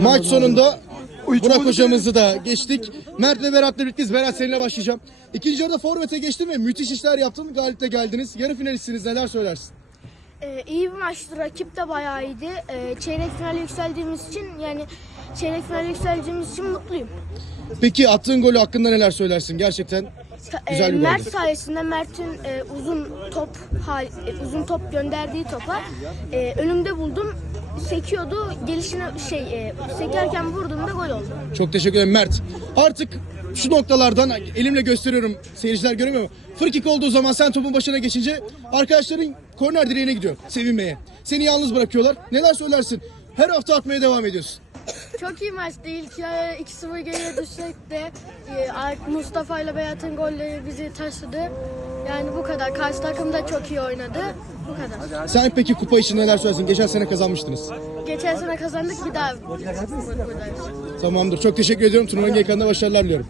Maç sonunda Burak hocamızı da geçtik. Mert ve Berat'la birlikteyiz. Berat seninle başlayacağım. İkinci yarıda forvete geçtin ve müthiş işler yaptın. Galip'te geldiniz. Yarı finalistsiniz. Neler söylersin? Ee, iyi bir maçtı. Rakip de bayağı iyiydi. Ee, çeyrek finale yükseldiğimiz için yani çeyrek finale yükseldiğimiz için mutluyum. Peki attığın golü hakkında neler söylersin? Gerçekten Ta- Güzel e, bir Mert goldü. sayesinde Mert'in e, uzun top hal, e, uzun top gönderdiği topa e, önümde buldum. Sekiyordu. Gelişine şey e, sekerken vurduğumda gol oldu. çok teşekkür ederim Mert. Artık şu noktalardan elimle gösteriyorum. Seyirciler göremiyor mu? Frikik olduğu zaman sen topun başına geçince arkadaşların korner direğine gidiyor sevinmeye. Seni yalnız bırakıyorlar. Neler söylersin? Her hafta atmaya devam ediyorsun. Çok iyi maçtı. İlk yarı 2-0 geriye düşsek de Mustafa ile Beyat'ın golleri bizi taşıdı. Yani bu kadar. Karşı takım da çok iyi oynadı. Bu kadar. Sen peki kupa için neler söylersin? Geçen sene kazanmıştınız. Geçen sene kazandık bir daha buradayız. Tamamdır. Çok teşekkür ediyorum. Turnuvanın ekranında başarılar diliyorum.